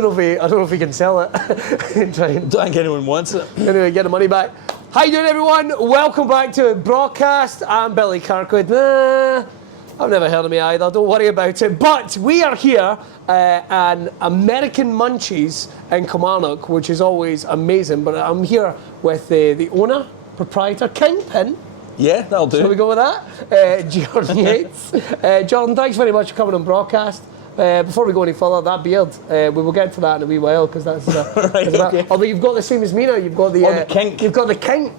don't know if we can sell it. Don't think anyone wants it. Anyway, get the money back. How you doing, everyone? Welcome back to Braw Cast. I'm Billy Kirkwood. Nah, I've never heard of me either. Don't worry about it. But we are here at American Munchies in Kilmarnock, which is always amazing. But I'm here with the owner, proprietor, kingpin. Yeah, that'll do. Shall we go with that? Jordan Yates. Jordan, thanks very much for coming on Braw Cast. Before we go any further, that beard, we will get to that in a wee while because that's right, okay. Although you've got the same as me now, you've got the kink. You've got the kink.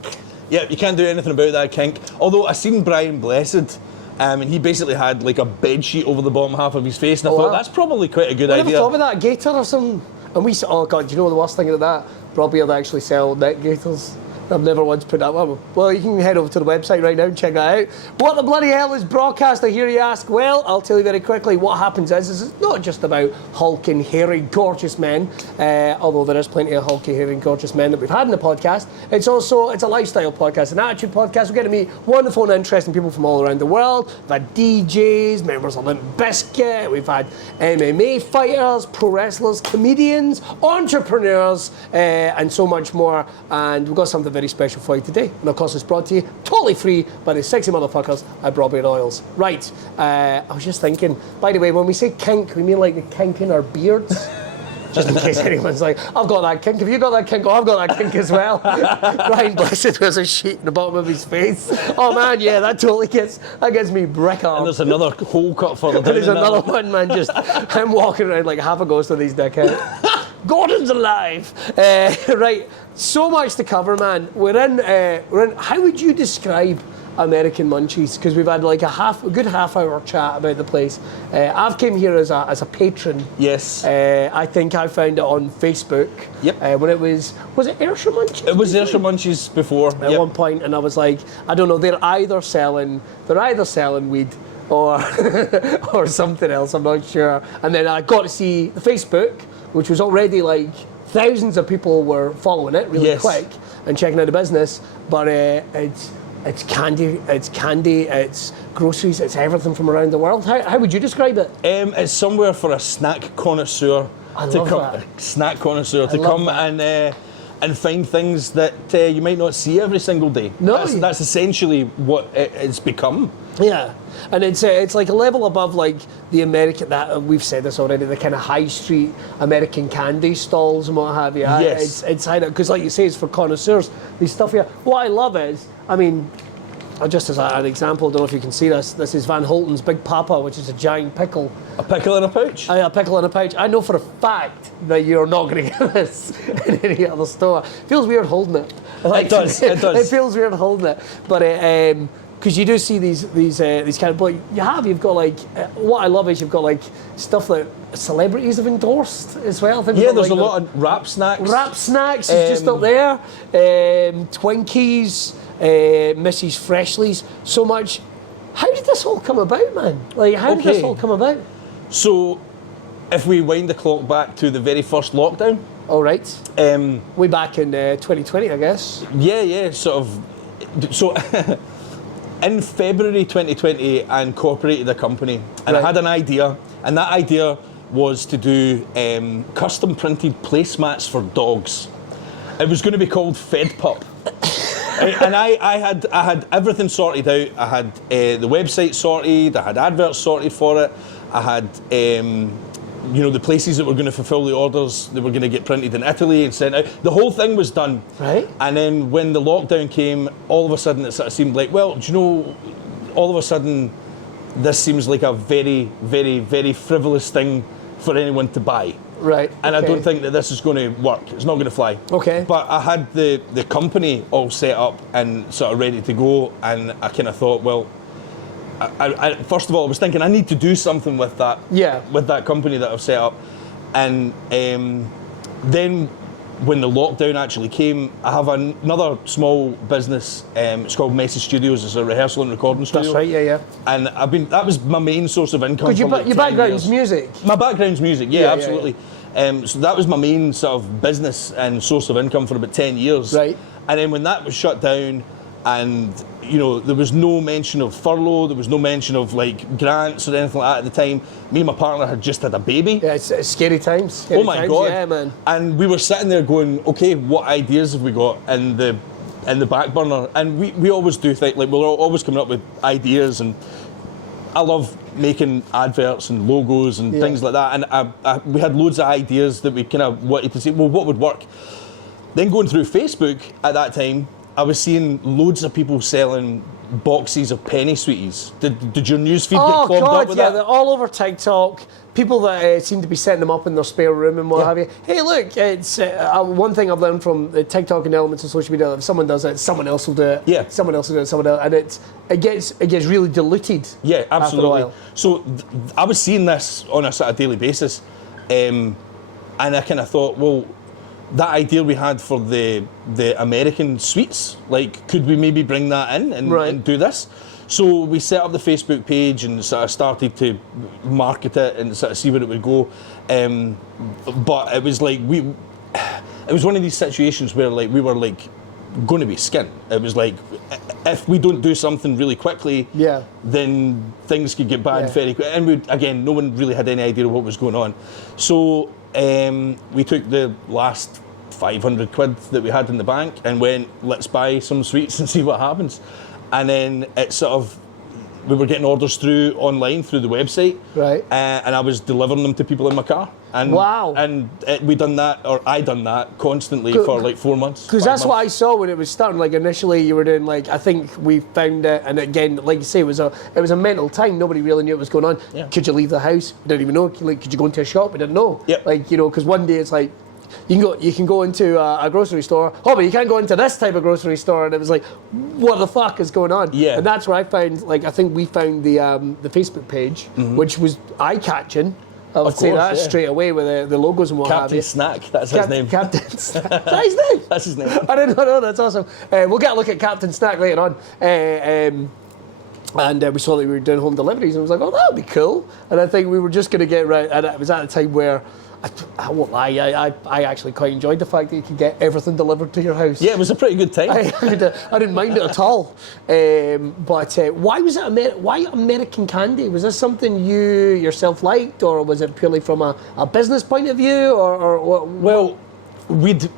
Yeah, you can't do anything about that kink. Although I seen Brian Blessed, and he basically had like a bed sheet over the bottom half of his face, and I thought that's probably quite a good idea. I never thought about that, gator or something. And we said, oh god, do you know the worst thing about that? Probably they actually sell neck gaiters. I've never once put that one. Well, you can head over to the website right now and check that out. What the bloody hell is Braw Cast, I hear you ask? Well, I'll tell you very quickly. What happens is it's not just about hulking, hairy, gorgeous men, although there is plenty of hulky, hairy, gorgeous men that we've had in the podcast. It's a lifestyle podcast, an attitude podcast. We get to meet wonderful and interesting people from all around the world. We've had DJs, members of Limp Bizkit, we've had MMA fighters, pro wrestlers, comedians, entrepreneurs, and so much more. And we've got something very special for you today, and of course it's brought to you totally free by the sexy motherfuckers at Brawberry Oils. Right, I was just thinking, by the way, when we say kink, we mean like the kink in our beards? Just in case anyone's like, I've got that kink. Have you got that kink? Oh, I've got that kink as well. Brian Blessed has a sheet in the bottom of his face. Oh man, yeah, that totally gets me brick on. And there's another hole cut further down. There's another one, man. Just I'm walking around like half a ghost of these dickheads. Gordon's alive. Right, so much to cover, man. We're in. How would you describe American Munchies? Because we've had like a good half hour chat about the place. I've came here as a patron. Yes. I think I found it on Facebook. Yep. When it was it Ayrshire Munchies? It was Ayrshire Munchies before. At one point, and I was like, I don't know. They're either selling weed or or something else. I'm not sure. And then I got to see the Facebook, which was already like thousands of people were following it really quick and checking out the business. But it's candy, it's groceries, it's everything from around the world. How would you describe it? It's somewhere for a snack connoisseur to come and find things that you might not see every single day. No, that's essentially what it's become. Yeah, and it's like a level above like the American, that we've said this already, the kind of high street American candy stalls and what have you. Yes. It's high, because like you say, it's for connoisseurs. These stuff here. What I love is, I mean, just as an example, I don't know if you can see this. This is Van Holten's Big Papa, which is a giant pickle. A pickle in a pouch? A pickle in a pouch. I know for a fact that you're not going to get this in any other store. Feels weird holding it. It does. It feels weird holding it, but because you do see these kind of, but you've got like, what I love is you've got like stuff that celebrities have endorsed as well. Yeah, there's like a lot of wrap snacks. Wrap snacks is just up there. Twinkies, Mrs. Freshley's, so much. How did this all come about, man? Like, how did this all come about? So, if we wind the clock back to the very first lockdown. All right. Way back in 2020, I guess. Yeah, sort of. So, in February 2020, I incorporated a company, and I had an idea, and that idea was to do custom printed placemats for dogs. It was going to be called Fed Pup. And I had everything sorted out. I had the website sorted, I had adverts sorted for it, I had the places that were going to fulfill the orders, they were going to get printed in Italy and sent out. The whole thing was done. Right. And then when the lockdown came, all of a sudden it sort of seemed like, well, do you know, all of a sudden this seems like a very, very, very frivolous thing for anyone to buy. Right. And I don't think that this is going to work. It's not going to fly. Okay. But I had the company all set up and sort of ready to go, and I kind of thought, well, I first of all, I was thinking I need to do something with that. Yeah. With that company that I've set up, and then when the lockdown actually came, I have another small business. It's called Messy Studios. It's a rehearsal and recording studio. That's right. Yeah. And that was my main source of income. Because your background's music. My background's music. Yeah, absolutely. Yeah. So that was my main sort of business and source of income for about 10 years. Right. And then when that was shut down, and you know, there was no mention of furlough, there was no mention of like grants or anything like that at the time. Me and my partner had just had a baby. Yeah, it's scary times. Scary Oh my times. God. Yeah, man. And we were sitting there going, okay, what ideas have we got in the back burner? And we always do think, like, we're always coming up with ideas, and I love making adverts and logos and things like that. And we had loads of ideas that we kind of wanted to say, well, what would work? Then going through Facebook at that time, I was seeing loads of people selling boxes of penny sweeties. Did your newsfeed get clogged up with that? They're all over TikTok. People that seem to be setting them up in their spare room and what have you. Hey, look, it's one thing I've learned from the TikTok and elements of social media. If someone does it, someone else will do it. Yeah. Someone else will do it. Someone else, and it gets really diluted. Yeah, absolutely. After a while. So I was seeing this on a sort of daily basis, and I kind of thought, well, that idea we had for the American sweets, like, could we maybe bring that in and do this? So we set up the Facebook page and sort of started to market it and sort of see where it would go. But it was like it was one of these situations where like we were like going to be skint. It was like, if we don't do something really quickly, then things could get bad very quick. And again, no one really had any idea of what was going on. So we took the last 500 quid that we had in the bank and went, let's buy some sweets and see what happens. And then it sort of, we were getting orders through online through the website, right? And I was delivering them to people in my car. And wow! And we done that, or I done that constantly for like 4 months. Because that's what I saw when it was starting. Like initially, you were doing like, I think we found it, and again, like you say, it was a mental time. Nobody really knew what was going on. Yeah. Could you leave the house? We didn't even know. Like, could you go into a shop? We didn't know. Yep. Like, you know, because one day it's like, you can go into a grocery store. Oh, but you can't go into this type of grocery store. And it was like, what the fuck is going on? Yeah. And that's where I found, like, I think we found the Facebook page, which was eye-catching. I would say that straight away with the logos and what have you. Captain Snack, that's his name. Captain Snack. That's his name? That's his name. I didn't know, that's awesome. We'll get a look at Captain Snack later on. And we saw that we were doing home deliveries, and I was like, oh, that would be cool. And I think we were just going to get right, and it was at a time where, I won't lie, I actually quite enjoyed the fact that you could get everything delivered to your house. Yeah, it was a pretty good time. I didn't mind it at all. But why was it why American candy? Was this something you yourself liked, or was it purely from a business point of view, or what? Well, we'd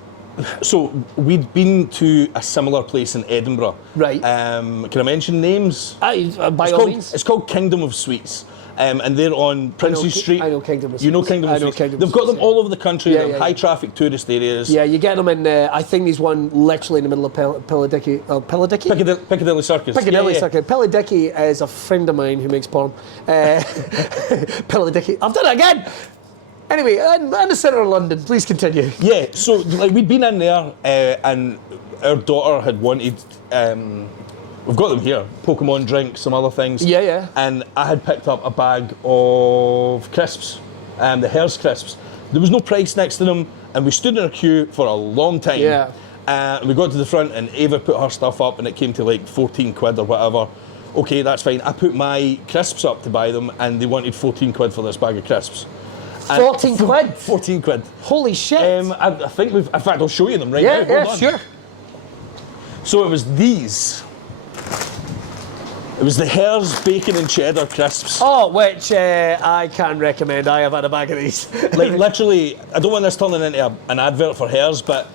been to a similar place in Edinburgh. Right. Can I mention names? By all means. It's called Kingdom of Sweets. And they're on Princes Street. I know Kingdom of Sweets. You know Kingdom of Sweets? They've got them all over the country. They're in high traffic tourist areas. Yeah, you get them in, I think there's one literally in the middle of Piccadilly Circus. Piccadilly Circus. Piccadilly is a friend of mine who makes porn. Piccadilly. I've done it again! Anyway, in the centre of London, please continue. Yeah, so like we'd been in there and our daughter had wanted, we've got them here, Pokemon drinks, some other things. Yeah. And I had picked up a bag of crisps, the Hare's crisps. There was no price next to them, and we stood in a queue for a long time. Yeah. We got to the front and Ava put her stuff up and it came to like 14 quid or whatever. Okay, that's fine. I put my crisps up to buy them and they wanted 14 quid for this bag of crisps. 14 quid? 14 quid. Holy shit. I think in fact, I'll show you them right now. Hold on. Sure. So it was these. It was the Hare's bacon and cheddar crisps. Oh, which I can recommend. I have had a bag of these. Like literally, I don't want this turning into an advert for Hare's, but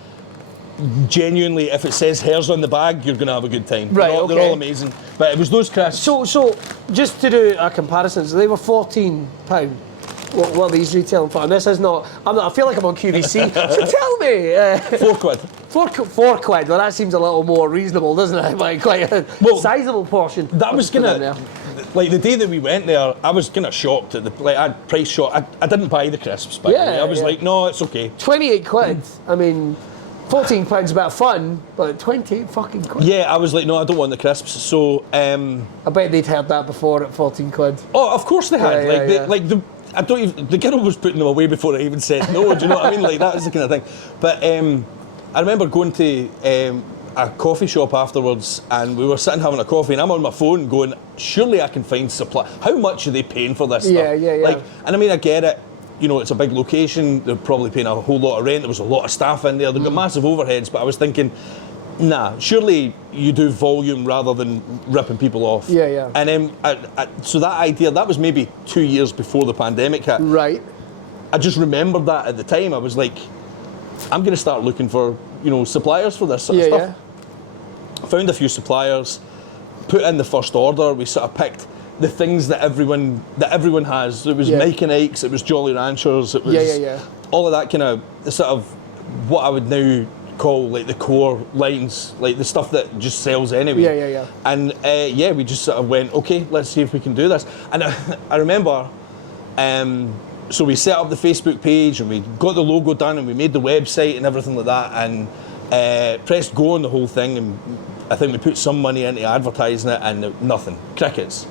genuinely, if it says Hare's on the bag, you're going to have a good time. Right, They're all amazing. But it was those crisps. So just to do a comparison, so they were £14. What are these retailing for? And this is not, I feel like I'm on QVC. So tell me. 4 quid. 4 quid. Well, that seems a little more reasonable, doesn't it? Like quite a sizable portion. That was gonna, like the day that we went there, I was kind of shocked at I'd price shocked. I didn't buy the crisps, by the way. I was like, no, it's okay. 28 quid. I mean, 14 quid's about fun, but 28 fucking quid. Yeah, I was like, no, I don't want the crisps. So, I bet they'd heard that before at 14 quid. Oh, of course they had. I don't even, the girl was putting them away before I even said no, do you know what I mean? Like, that was the kind of thing. But I remember going to a coffee shop afterwards and we were sitting having a coffee and I'm on my phone going, surely I can find supply. How much are they paying for this stuff? Yeah. Like, and I mean, I get it. You know, it's a big location. They're probably paying a whole lot of rent. There was a lot of staff in there. They've got massive overheads. But I was thinking, Nah, surely you do volume rather than ripping people off. Yeah, yeah. And then, so that idea, that was maybe 2 years before the pandemic hit. Right. I just remembered that at the time. I was like, I'm going to start looking for, suppliers for this sort of stuff. Yeah. Found a few suppliers, put in the first order. We sort of picked the things that everyone has. It was Mike and Ike's, it was Jolly Ranchers, it was all of that kind of sort of what I would now call like the core lines, like the stuff that just sells anyway. Yeah. And we just sort of went, okay, let's see if we can do this. And I remember, so we set up the Facebook page and we got the logo done and we made the website and everything like that, and pressed go on the whole thing, and I think we put some money into advertising it, and nothing, crickets.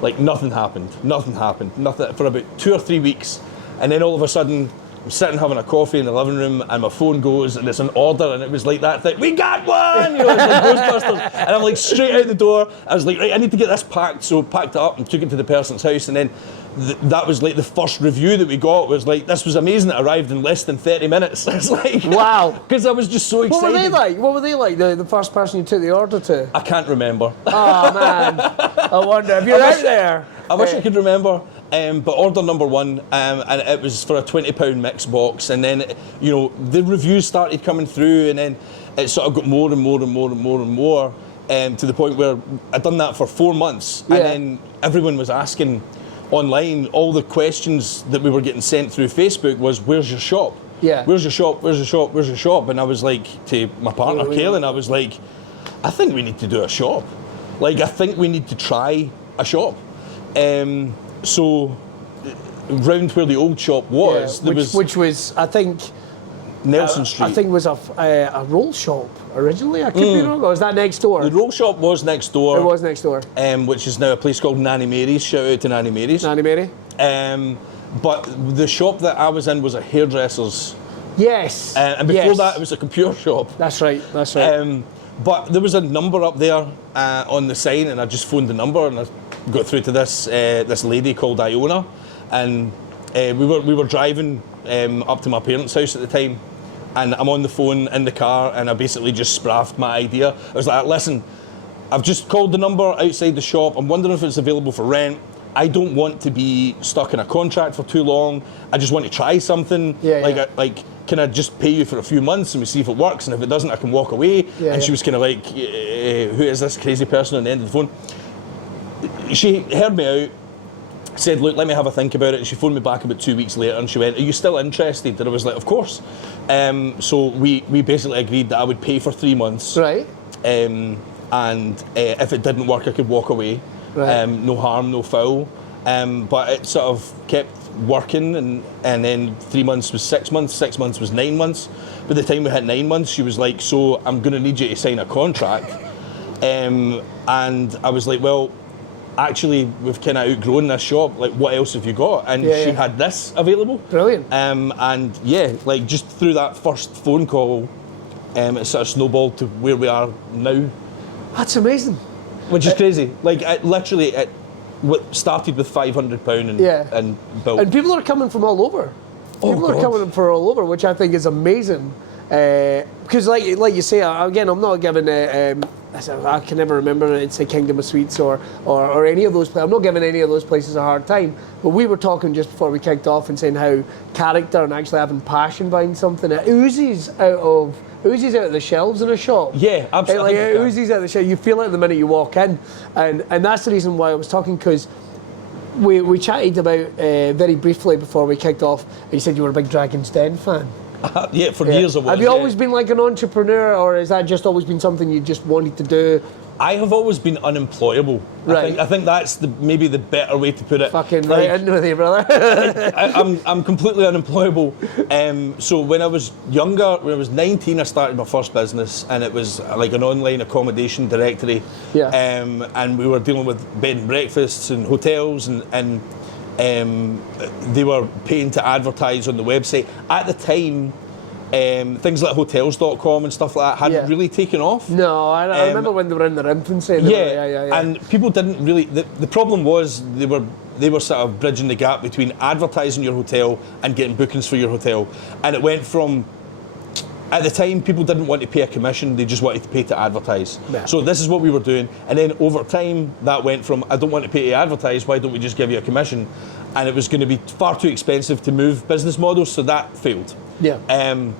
Like nothing happened for about 2 or 3 weeks, and then all of a sudden I'm sitting having a coffee in the living room and my phone goes and it's an order, and it was like that thing, we got one, it's like Ghostbusters, and I'm like straight out the door. I was like, right, I need to get this packed, so packed it up and took it to the person's house, and then that was like the first review that we got was like, this was amazing, it arrived in less than 30 minutes. It's like, wow, because I was just so excited. What were they like, the first person you took the order to? I can't remember. Oh man, I wonder if you're out there. I wish I could remember. But order number one, and it was for a £20 mix box, and then the reviews started coming through, and then it sort of got more and more and more and more and more, to the point where I'd done that for 4 months, and then everyone was asking online, all the questions that we were getting sent through Facebook was, where's your shop? Yeah. Where's your shop? Where's your shop? Where's your shop? And I was like, to my partner Kaylin, I was like, I think we need to do a shop. Like, I think we need to try a shop. So round where the old shop was, which was, I think, Nelson Street. I think was a roll shop originally. I could be wrong. Or was that next door? The roll shop was next door. It was next door. Which is now a place called Nanny Mary's. Shout out to Nanny Mary's. Nanny Mary. But the shop that I was in was a hairdresser's. Yes. And before that, it was a computer shop. That's right. But there was a number up there on the sign, and I just phoned the number, and I got through to this lady called Iona, and we were driving up to my parents' house at the time, and I'm on the phone in the car, and I basically just spraffed my idea. I was like, listen, I've just called the number outside the shop. I'm wondering if it's available for rent. I don't want to be stuck in a contract for too long. I just want to try something. Can I just pay you for a few months and we see if it works? And if it doesn't, I can walk away. She was kind of like, who is this crazy person on the end of the phone? She heard me out, said, look, let me have a think about it. And she phoned me back about 2 weeks later and she went, are you still interested? And I was like, of course. So we basically agreed that I would pay for 3 months. Right. And if it didn't work, I could walk away. Right. No harm, no foul. But it sort of kept working, and then 3 months was 6 months, 6 months was 9 months. By the time we hit 9 months, she was like, so I'm going to need you to sign a contract. And I was like, well, actually, we've kind of outgrown this shop. Like, what else have you got? And she had this available. Brilliant. And just through that first phone call, it sort of snowballed to where we are now. That's amazing. Which is crazy. Like, it started with £500 and built. And people are coming from all over. People are coming from all over, which I think is amazing. Because, like you say, again, I'm not giving I can never remember it's a Kingdom of Sweets or any of those places. I'm not giving any of those places a hard time. But we were talking just before we kicked off and saying how character and actually having passion behind something, it oozes out of the shelves in a shop. Yeah, absolutely. It oozes out of the shelf. You feel it the minute you walk in, and that's the reason why I was talking, because we chatted about very briefly before we kicked off. And you said you were a big Dragon's Den fan. For years I was. Have you always been like an entrepreneur, or has that just always been something you just wanted to do? I have always been unemployable. Right. I think that's maybe the better way to put it. Fucking right in with you, brother. I'm completely unemployable. So when I was younger, when I was 19, I started my first business, and it was like an online accommodation directory. Yeah. And we were dealing with bed and breakfasts and hotels, and they were paying to advertise on the website. At the time, things like hotels.com and stuff like that hadn't really taken off. No, I remember when they were in their infancy. And people didn't really. The problem was they were sort of bridging the gap between advertising your hotel and getting bookings for your hotel, and it went from at the time, people didn't want to pay a commission, they just wanted to pay to advertise. Yeah. So this is what we were doing. And then over time, that went from, I don't want to pay to advertise, why don't we just give you a commission? And it was going to be far too expensive to move business models, so that failed. Yeah. And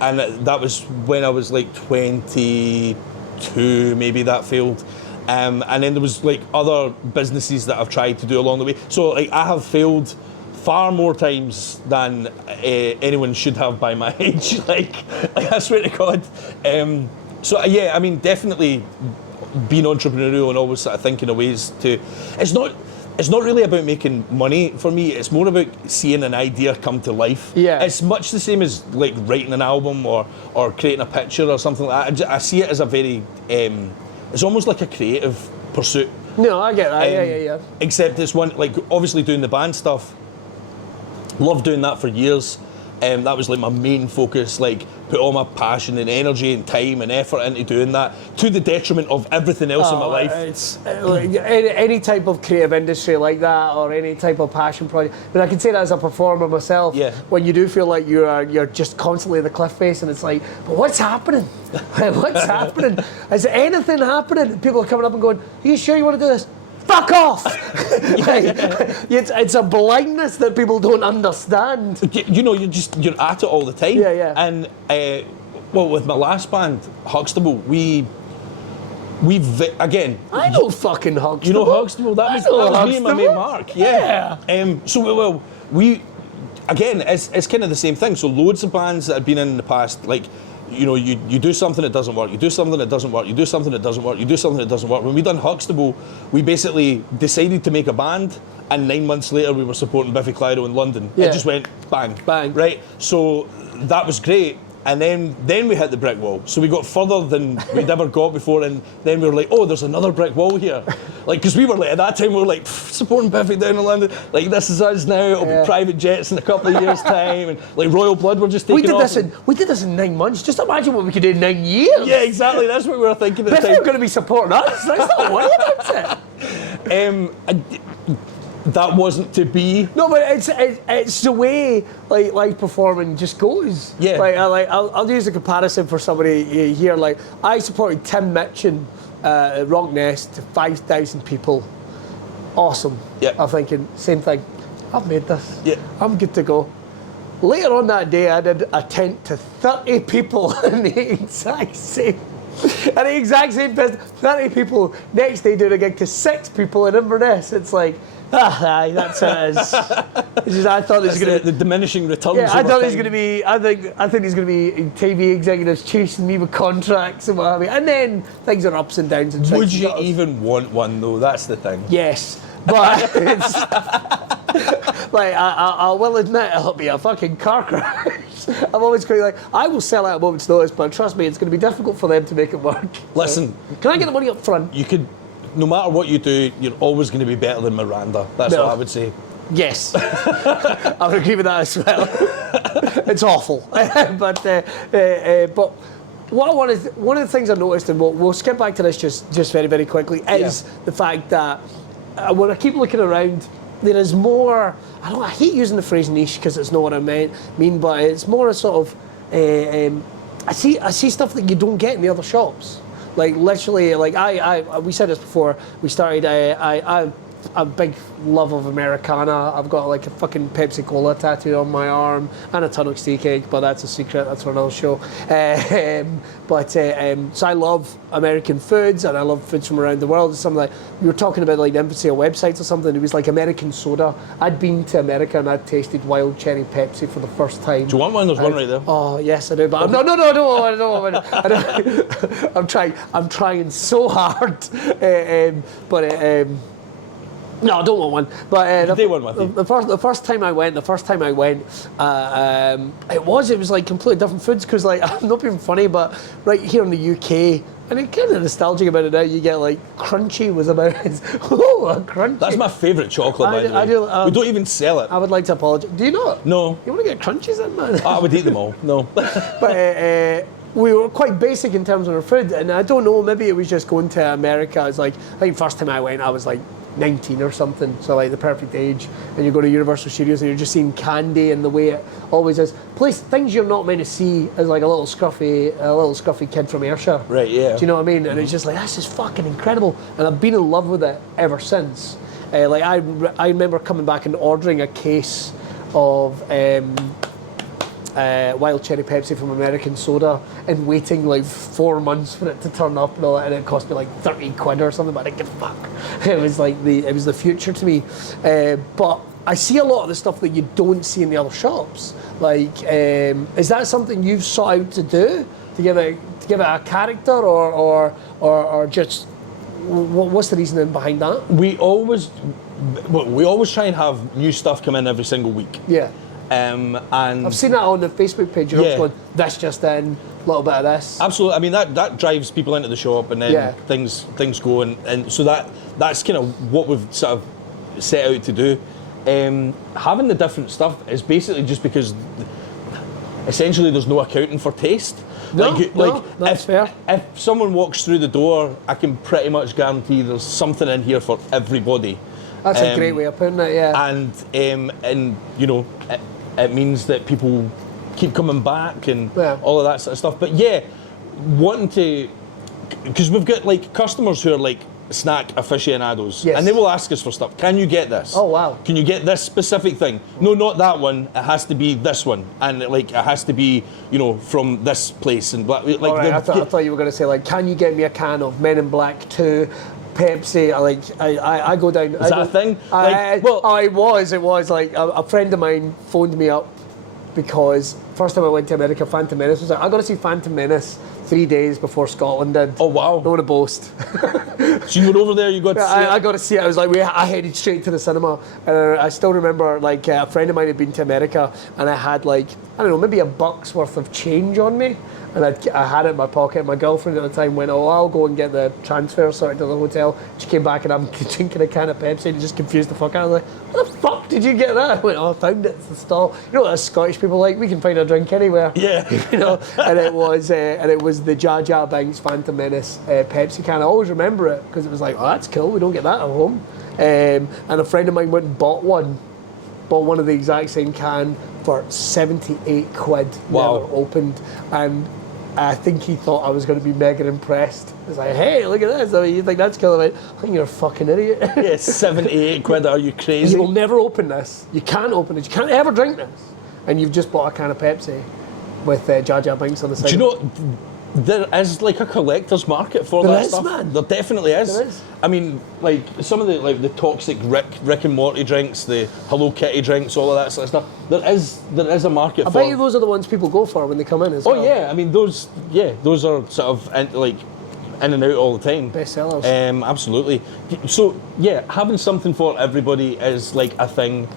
that was when I was like 22, maybe that failed. And then there was like other businesses that I've tried to do along the way. So like I have failed far more times than anyone should have by my age. like I swear to God. So yeah, I mean, definitely being entrepreneurial and always sort of thinking of ways to. It's not really about making money for me. It's more about seeing an idea come to life. Yeah. It's much the same as like writing an album or creating a picture or something like that. I see it as a very. It's almost like a creative pursuit. No, I get that. Yeah. Except it's one, like obviously doing the band stuff. Loved doing that for years. That was like my main focus, like put all my passion and energy and time and effort into doing that to the detriment of everything else in my life. It's like any type of creative industry like that, or any type of passion project. But I can say that as a performer myself. Yeah. When you do feel like you're just constantly at the cliff face, and it's like, but what's happening? What's happening? Is anything happening? And people are coming up and going, "Are you sure you want to do this?" Fuck off! It's a blindness that people don't understand. You know, you're at it all the time. Yeah. And well, with my last band, Huxtable, we again. I know fucking Huxtable. You know Huxtable? That was me and my mate Mark. Yeah. So we again, it's kind of the same thing. So loads of bands that had been in the past, like. You know, you do something that doesn't work, you do something that doesn't work, you do something that doesn't work, you do something that doesn't work. When we done Huxtable, we basically decided to make a band, and 9 months later we were supporting Biffy Clyro in London. Yeah. It just went bang. Bang. Right? So that was great. And then we hit the brick wall. So we got further than we'd ever got before, and then we were like, oh, there's another brick wall here. Like, because we were like, at that time, we were like, supporting Biffy down in London. Like, this is us now. It'll be private jets in a couple of years' time. And like Royal Blood, we're just taking off. We did this in 9 months. Just imagine what we could do in 9 years. Yeah, exactly. That's what we were thinking at the time. Biffy are going to be supporting us. Let's not worry about it. That wasn't to be. No, but it's the way like performing just goes. Yeah. I'll use a comparison for somebody here. Like I supported Tim Mitchin at Rock Nest to 5,000 people. Awesome. Yeah. I'm thinking same thing. I've made this. Yeah. I'm good to go. Later on that day, I did a tent to 30 people in the exact same. And the exact same business. 30 people. Next day, doing a gig to 6 people in Inverness. It's like. That's how it is. It's just, I thought it was going to the diminishing returns. Yeah, I thought it was going to be. I think he's going to be TV executives chasing me with contracts and what have you. And then things are ups and downs. And would you even want one though? That's the thing. Yes, but it's like I will admit it'll be a fucking car crash. I'm always going like I will sell out a moment's notice, but trust me, it's going to be difficult for them to make it work. Listen, can I get the money up front? You could. No matter what you do, you're always going to be better than Miranda. That's what I would say. Yes, I would agree with that as well. It's awful, but one of the things I noticed, and we'll skip back to this just very, very quickly, is the fact that when I keep looking around, there is more. I hate using the phrase niche because it's not what I mean, but it's more a sort of. I see stuff that you don't get in the other shops. Like literally, like we said this before. We started. I'm a big love of Americana. I've got like a fucking Pepsi Cola tattoo on my arm and a tonic steak cake, but that's a secret. That's for another show. So I love American foods and I love foods from around the world. It's something like we were talking about, like the infancy of websites or something. It was like American soda. I'd been to America and I'd tasted wild cherry Pepsi for the first time. Do you want one? There's one right there. Oh yes, I do. But no. I'm trying so hard. No, I don't want one. But the first time I went, it was like completely different foods because like I'm not being funny, but right here in the UK, and I'm kind of nostalgic about it now. You get like Crunchy was about Crunchy. That's my favourite chocolate. By the way. We don't even sell it. I would like to apologise. Do you not? No. You want to get Crunchies in, man? I would eat them all. No. But we were quite basic in terms of our food, and I don't know. Maybe it was just going to America. It's like I think first time I went, I was like 19 or something, so like the perfect age, and you go to Universal Studios and you're just seeing candy and the way it always is. Things you're not meant to see as like a little scruffy kid from Ayrshire. Right, yeah. Do you know what I mean? And it's just like, this is fucking incredible. And I've been in love with it ever since. Like I remember coming back and ordering a case of wild cherry Pepsi from American Soda and waiting like 4 months for it to turn up and all that, and it cost me like 30 quid or something, but I didn't give a fuck. It was like it was the future to me. But I see a lot of the stuff that you don't see in the other shops. Like, is that something you've sought out to do, to give it a character, or just what's the reasoning behind that? We always try and have new stuff come in every single week. Yeah. And I've seen that on the Facebook page. You're always going, this just in, a little bit of this. Absolutely. I mean, that drives people into the shop, and then things go, and so that's kind of what we've sort of set out to do. Having the different stuff is basically just because essentially there's no accounting for taste. That's fair. If someone walks through the door, I can pretty much guarantee there's something in here for everybody. That's a great way of putting it, yeah. And you know, it means that people keep coming back and all of that sort of stuff. But yeah, wanting to, because we've got like customers who are like snack aficionados, and they will ask us for stuff. Can you get this? Oh wow! Can you get this specific thing? No, not that one. It has to be this one, and like it has to be, you know, from this place and like. All right, I thought you were going to say like, can you get me a can of Men in Black 2? Pepsi, I go down. Is that a thing? It was like a friend of mine phoned me up because first time I went to America, Phantom Menace was like, I got to see Phantom Menace 3 days before Scotland did. Oh wow! Don't want to boast. So you went over there, you got to see it? I got to see it. I was like, I headed straight to the cinema, and I still remember like a friend of mine had been to America, and I had like, I don't know, maybe $1 worth of change on me. And I had it in my pocket. My girlfriend at the time went, oh, I'll go and get the transfer sorted to the hotel. She came back and I'm drinking a can of Pepsi and it just confused the fuck out. I was like, what the fuck did you get that? I went, oh, I found it. It's the stall. You know what us Scottish people like? We can find a drink anywhere. Yeah. You know, and it was the Jar Jar Binks Phantom Menace Pepsi can. I always remember it because it was like, oh, that's cool. We don't get that at home. And a friend of mine went and bought one of the exact same can for 78 quid. Wow. Never opened. And I think he thought I was going to be mega impressed. It's like, hey, look at this. I mean, you think that's cool? I think you're a fucking idiot. Yeah, 78 quid. Are you crazy? You will never open this. You can't open it. You can't ever drink this. And you've just bought a can of Pepsi with Jar Jar Binks on the side. Do you know, there is like a collector's market for that stuff. Man. There definitely is. There is. I mean, like some of the toxic Rick and Morty drinks, the Hello Kitty drinks, all of that sort of stuff. There is a market for. I bet you those are the ones people go for when they come in as well. Oh yeah, I mean those are sort of in and out all the time. Best sellers. Absolutely. So yeah, having something for everybody is like a thing.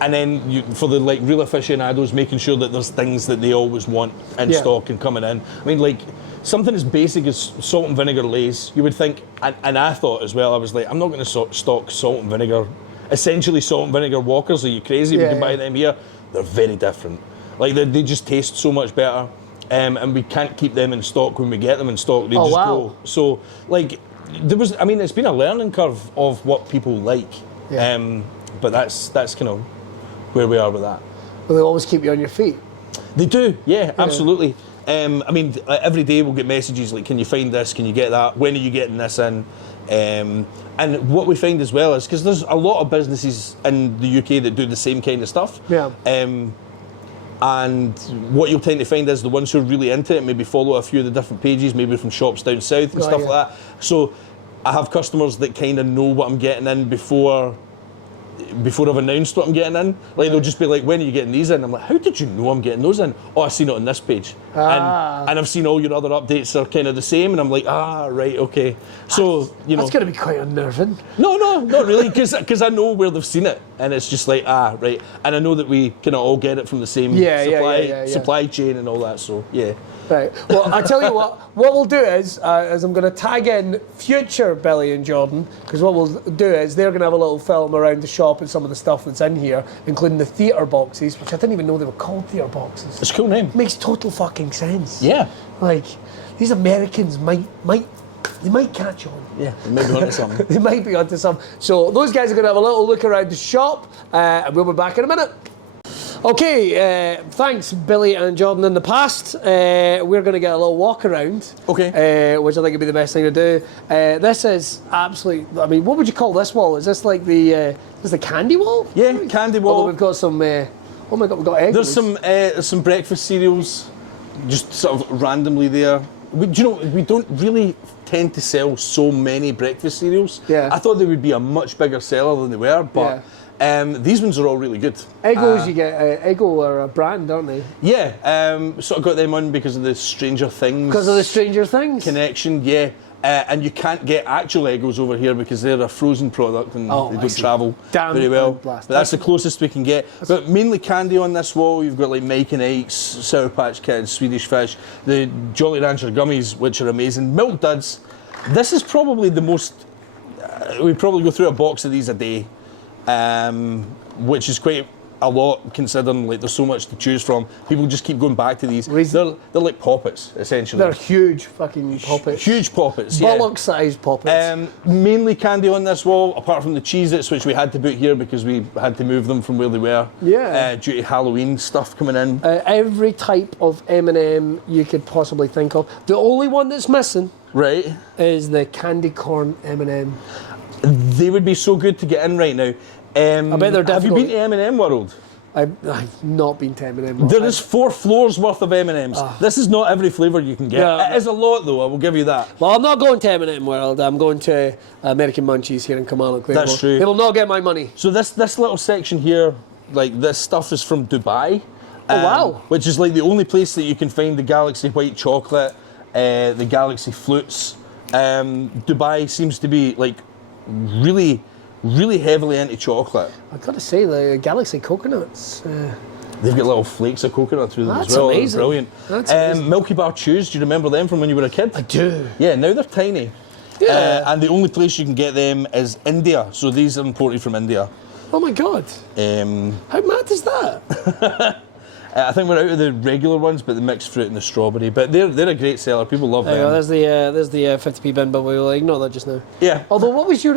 And then for the like real aficionados, making sure that there's things that they always want in stock and coming in. I mean, like something as basic as salt and vinegar Lays, you would think, and I thought as well, I was like, I'm not going to stock salt and vinegar, essentially salt and vinegar Walkers. Are you crazy? We can buy them here. They're very different. Like they just taste so much better, and we can't keep them in stock when we get them in stock. They go. So like it's been a learning curve of what people like. Yeah. But that's kind of where we are with that. Well, they always keep you on your feet. They do, yeah, absolutely. I mean, every day we'll get messages like, can you find this, can you get that, when are you getting this in? And what we find as well is, because there's a lot of businesses in the UK that do the same kind of stuff. Yeah. And what you'll tend to find is the ones who are really into it maybe follow a few of the different pages, maybe from shops down south and stuff like that. So I have customers that kind of know what I'm getting in before I've announced what I'm getting in. Like they'll just be like, when are you getting these in? I'm like, how did you know I'm getting those in? Oh, I've seen it on this page. And I've seen all your other updates are kind of the same, and I'm like, right, okay. So, you know. That's going to be quite unnerving. No, not really, because I know where they've seen it, and it's just like, right. And I know that we kind of all get it from the same supply chain and all that, so, yeah. Right. Well, I tell you what we'll do is I'm going to tag in future Billy and Jordan, because what we'll do is they're going to have a little film around the shop and some of the stuff that's in here, including the theatre boxes, which I didn't even know they were called theatre boxes. It's a cool name. Makes total fucking sense. Yeah. Like, these Americans might They might catch on. Yeah, maybe onto something. They might be onto something. So those guys are going to have a little look around the shop, and we'll be back in a minute. Okay, thanks Billy and Jordan in the past. We're going to get a little walk around. Okay. Which I think would be the best thing to do. This is absolutely, I mean, what would you call this wall? Is this like the candy wall? Yeah, candy wall. Although we've got some, oh my God, we've got eggs. There's some breakfast cereals, just sort of randomly there. Do you know, we don't really tend to sell so many breakfast cereals. Yeah. I thought they would be a much bigger seller than they were, but these ones are all really good. Eggos, you get, Eggo are a brand, aren't they? Yeah, sort of got them on because of the Stranger Things. Because of the Stranger Things? Connection, yeah. And you can't get actual Eggos over here because they're a frozen product and they don't travel very well. But that's the closest we can get. But mainly candy on this wall. You've got like Mike and Ike's, Sour Patch Kids, Swedish Fish, the Jolly Rancher gummies, which are amazing. Milk Duds. This is probably the most. We probably go through a box of these a day, which is quite a lot considering like there's so much to choose from. People just keep going back to these. They're like poppets essentially. They're huge fucking poppets. Huge poppets, yeah. Bollock-sized poppets. Mainly candy on this wall, apart from the Cheez-Its, which we had to put here because we had to move them from where they were. Yeah. Due to Halloween stuff coming in. Every type of M&M you could possibly think of. The only one that's missing, right, is the candy corn M&M. They would be so good to get in right now. I bet they're difficult. Have you been to M&M World? I've not been to M&M World. There is 4 floors worth of M&Ms. This is not every flavour you can get. Yeah. It is a lot though, I will give you that. Well, I'm not going to M&M World. I'm going to American Munchies here in Kilmarnock. That's true. They will not get my money. So this little section here, like this stuff is from Dubai. Oh wow. Which is like the only place that you can find the Galaxy White Chocolate, the Galaxy Flutes. Dubai seems to be like really heavily into chocolate. I've got to say, the Galaxy coconuts. They've got little flakes of coconut through them That's as well. amazing. Brilliant. That's amazing. Milky Bar Chews, do you remember them from when you were a kid? I do. Yeah, now they're tiny. Yeah. And the only place you can get them is India. So these are imported from India. Oh my God. How mad is that? I think we're out of the regular ones, but the mixed fruit and the strawberry. But they're a great seller. People love them. There's the 50p bin, but we'll ignore that just now. Yeah. Although, what was your...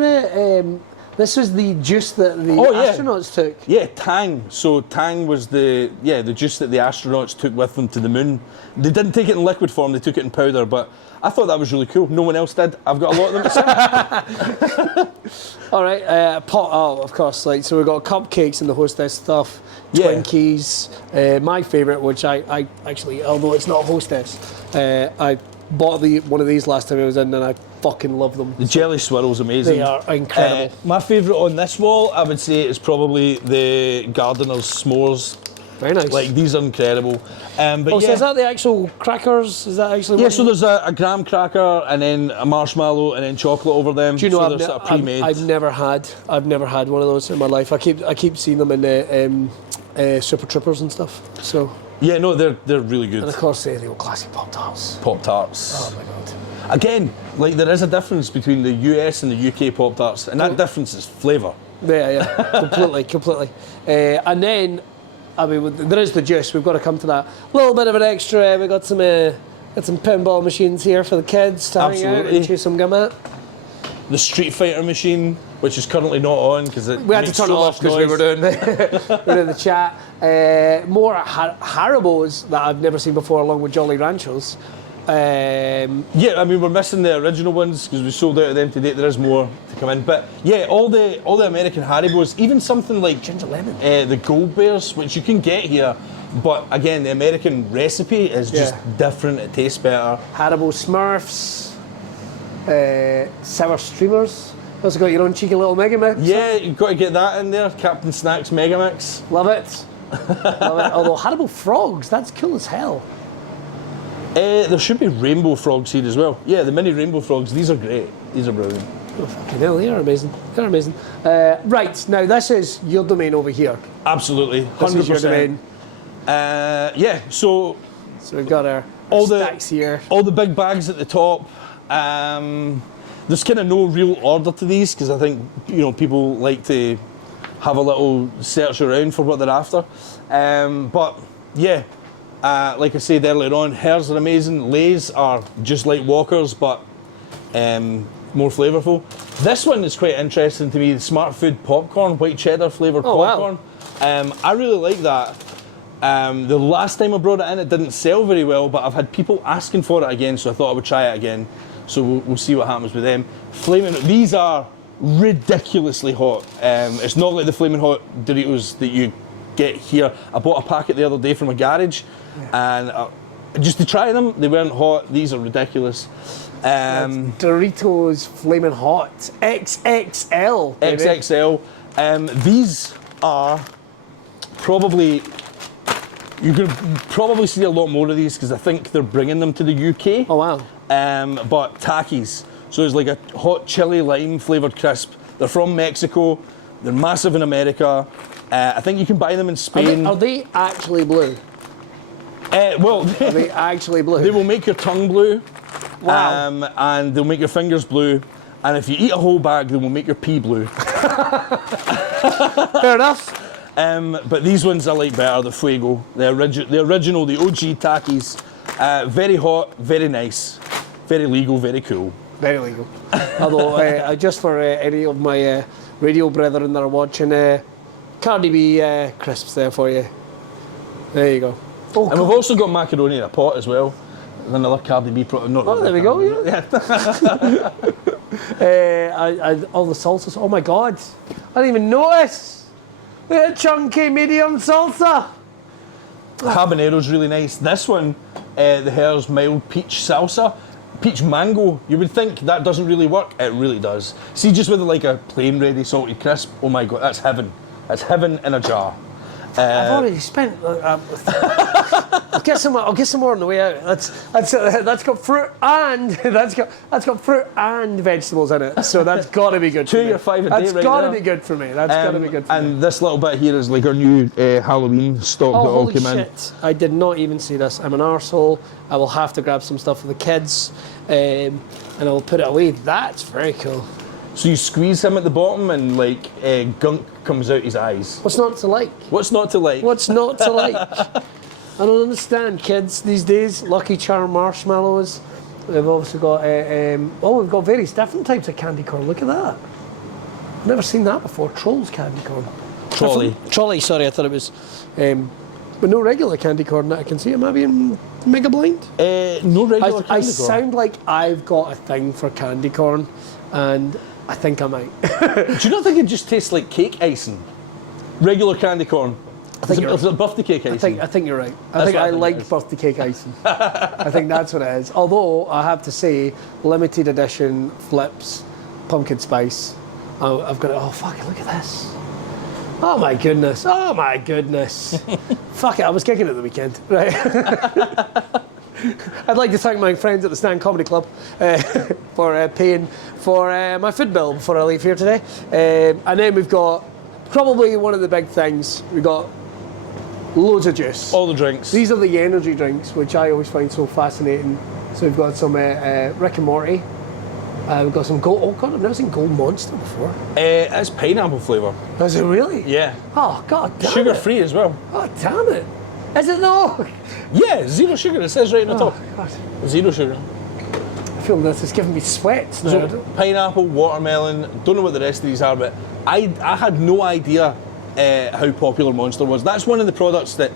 this was the juice that the astronauts took. Yeah, Tang. So Tang was the juice that the astronauts took with them to the moon. They didn't take it in liquid form, they took it in powder, but I thought that was really cool. No one else did. I've got a lot of them to sell. All right, of course. Like, so we've got cupcakes and the hostess stuff, Twinkies. My favourite, which I actually, although it's not hostess, I bought one of these last time I was in and I fucking love them. The jelly swirl's amazing. They are incredible. My favourite on this wall, I would say, is probably the Gardener's S'mores. Very nice. Like, these are incredible. So is that the actual crackers? Is that actually? Yeah, so there's a graham cracker and then a marshmallow and then chocolate over them. Do you know, so they're sort of pre-made. I've never had one of those in my life. I keep seeing them in the Super Troopers and stuff. So. Yeah, no, they're really good. And of course, the old classic Pop-Tarts. Pop-Tarts. Oh my God. Again, like there is a difference between the US and the UK Pop-Tarts, and that difference is flavour. Yeah, completely. And then, I mean, there is the juice. We've got to come to that. A little bit of an extra. We got some pinball machines here for the kids to hang out and chew some gum at. The Street Fighter machine, which is currently not on because we had to turn it off because we were doing the chat. More Haribos that I've never seen before, along with Jolly Ranchers. Yeah, I mean we're missing the original ones because we sold out of them today. There is more to come in, but yeah, all the American Haribos, even something like Ginger Lemon, the Gold Bears, which you can get here, but again the American recipe is just different. It tastes better. Haribo Smurfs, Sour Streamers. Also got your own cheeky little Mega Mix. Yeah, you've got to get that in there. Captain Snacks Mega Mix. Love it. Love it. Although Haribo Frogs, that's cool as hell. There should be rainbow frogs here as well. Yeah, the mini rainbow frogs. These are great. These are brilliant. Oh, fucking hell, they are amazing. They're amazing. Right, now this is your domain over here. Absolutely. 100%. This is your domain. Yeah, so we've got our stacks here. All the big bags at the top. There's kind of no real order to these because I think people like to have a little search around for what they're after. But yeah, like I said earlier on, hairs are amazing. Lays are just like Walkers, but more flavourful. This one is quite interesting to me, the Smart Food popcorn, white cheddar flavoured popcorn. Wow. I really like that. The last time I brought it in, it didn't sell very well, but I've had people asking for it again, so I thought I would try it again. So we'll see what happens with them. These are ridiculously hot. It's not like the Flaming Hot Doritos that you get here. I bought a packet the other day from a garage, and just to try them, they weren't hot. These are ridiculous. Doritos Flaming Hot XXL. Baby. XXL. These are probably, you're going to probably see a lot more of these because I think they're bringing them to the UK. Oh wow. But Takis. So it's like a hot chili lime flavoured crisp. They're from Mexico. They're massive in America. I think you can buy them in Spain. Are they actually blue? Well, Are they actually blue? they will make your tongue blue. Wow. And they'll make your fingers blue. And if you eat a whole bag, they will make your pee blue. Fair enough. But these ones I like better, the Fuego. The original, the OG Takis. Very hot, very nice, very legal, very cool. Very legal. Although, just for any of my radio brethren that are watching, Cardi B crisps there for you. There you go. Oh, and we've also got macaroni in a pot as well. Another Cardi B product. Oh, there we go. Yeah. All the salsas. Oh my God! I didn't even notice. The chunky medium salsa. Habanero's really nice. This one, the Hare's mild peach salsa. Peach mango, you would think that doesn't really work. It really does. See, just with like a plain ready salted crisp, oh my God, that's heaven. That's heaven in a jar. I've already spent. I'll get some more on the way out. That's got fruit and that's got fruit and vegetables in it. So that's got to be good. Two or five a day, right? That's got to be good for me. That's got to be good for me. And this little bit here is like our new Halloween stock that all came in. I did not even see this. I'm an arsehole. I will have to grab some stuff for the kids, and I will put it away. That's very cool. So you squeeze him at the bottom and like gunk comes out his eyes. What's not to like? What's not to like? What's not to like? I don't understand, kids these days. Lucky Charm marshmallows. We've also got we've got various different types of candy corn. Look at that. I've never seen that before. Trolls candy corn. Trolley. Sorry, I thought it was. But no regular candy corn that I can see. Am I being mega blind? No regular candy corn. I sound like I've got a thing for candy corn, and I think I might. Do you not think it just tastes like cake icing? Regular candy corn. I think it's like birthday cake icing. I think you're right. I like birthday cake icing. I think that's what it is. Although I have to say, limited edition flips, pumpkin spice. I've got it. Oh fuck! Look at this. Oh my goodness. Oh my goodness. Fuck it. I was kicking it the weekend. Right. I'd like to thank my friends at the Stand Comedy Club for paying for my food bill before I leave here today. And then we've got probably one of the big things. We've got loads of juice. All the drinks. These are the energy drinks, which I always find so fascinating. So we've got some Rick and Morty. We've got some Gold. Oh God, I've never seen Gold Monster before. It's pineapple flavour. Is it really? Yeah. Oh God, damn Sugar it. free as well. Oh damn it! Is it though? Yeah, zero sugar. It says right on the top. God. Zero sugar. I feel this is giving me sweats now. So, pineapple, watermelon. Don't know what the rest of these are, but I had no idea how popular Monster was. That's one of the products that,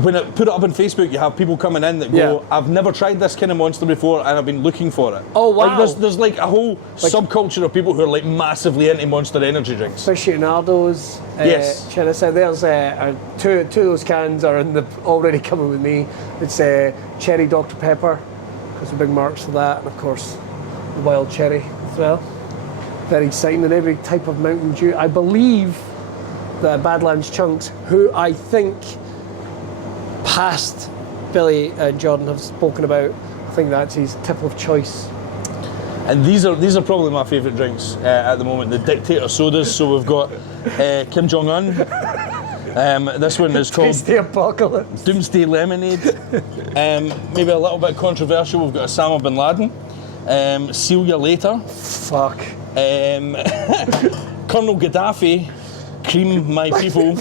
when I put it up on Facebook, you have people coming in that go, I've never tried this kind of Monster before and I've been looking for it. Oh wow. Like, there's like a whole subculture of people who are like massively into Monster energy drinks. Aficionados. Yes. Should I say there's two of those cans are already coming with me. It's cherry Dr Pepper. There's some big marks for that, and of course the wild cherry as well. Very exciting, and every type of Mountain Dew. I believe the Badlands Chunks, who I think past Billy and Jordan have spoken about. I think that's his tip of choice. And these are probably my favourite drinks at the moment, the Dictator sodas. So we've got Kim Jong-un. This one is called Tasty Apocalypse. Doomsday Lemonade. Maybe a little bit controversial, we've got Osama Bin Laden. See You Later. Fuck. Colonel Gaddafi, Cream My People.